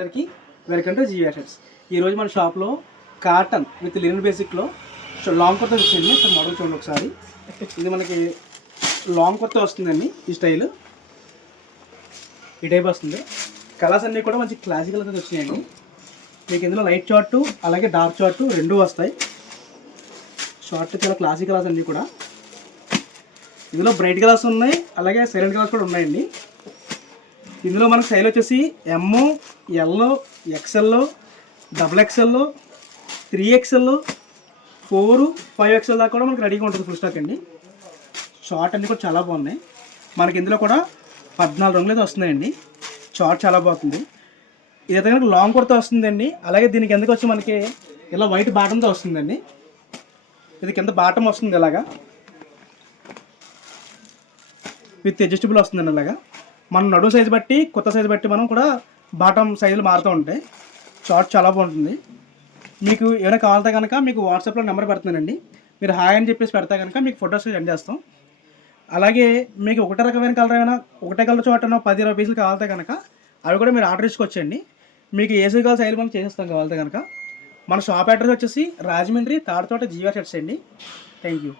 అందరికీ welcome to GV shirts. ఈరోజు మన షాప్లో కాటన్ విత్ లినన్ బేసిక్లో లాంగ్ కుర్తా వచ్చిందండి. సార్ మోడల్ చూడండి ఒకసారి. ఇది మనకి లాంగ్ కుర్తా వస్తుందండి. ఈ స్టైల్ ఈ టైప్ వస్తుంది. కలర్స్ అన్నీ కూడా మంచి క్లాసిక్ కలర్స్ వచ్చినాయండి. మీకు ఇందులో లైట్ చార్టు అలాగే డార్క్ చార్టు రెండూ వస్తాయి. షార్ట్ చాలా క్లాసిక్ కలర్స్ అన్నీ కూడా. ఇందులో బ్రైట్ కలర్స్ ఉన్నాయి, అలాగే సైలెంట్ కలర్స్ కూడా ఉన్నాయండి. ఇందులో మనకు సైజ్ వచ్చేసి M, L, XL, double XL, 3XL, 4, 5XL దాకా కూడా మనకు రెడీగా ఉంటుంది. ఫుల్ స్టాక్ అండి. షార్ట్ అన్నీ కూడా చాలా బాగున్నాయి. మనకి ఇందులో కూడా 14 రంగులు అయితే వస్తున్నాయండి. షార్ట్ చాలా బాగుంది. ఇదైతే కనుక లాంగ్ కుర్తా వస్తుందండి. అలాగే దీనికి ఎందుకు వచ్చి మనకి ఇలా వైట్ బాటంతో వస్తుందండి. ఇది కింద బాటం వస్తుంది ఇలాగా, విత్ అడ్జస్టబుల్ వస్తుందండి. ఇలాగా మనం నడుము సైజు బట్టి కొత్త సైజు బట్టి మనం కూడా బాటమ్ సైజులు మారుతూ ఉంటాయి. షార్ట్ చాలా బాగుంటుంది. మీకు ఏమైనా కావాలంటే కనుక మీకు వాట్సాప్లో నెంబర్ పెడుతున్నానండి. మీరు హాయ్ అని చెప్పేసి పెడతా కనుక మీకు ఫొటోస్ సెండ్ చేస్తాం. అలాగే మీకు ఒకటే రకమైన కలర్ ఏమైనా ఒకటే కలర్ చోట 10-20 పీసులు కావాలంటే కనుక అవి కూడా మీరు ఆర్డర్ ఇచ్చుకోవచ్చండి. మీకు ఏ సైజు కావాలి సైజు మనం చేసేస్తాం కావాలంటే కనుక. మన షాప్ అడ్రస్ వచ్చేసి రాజమండ్రి తాడతోట జీవీ షర్ట్స్ అండి. Thank you.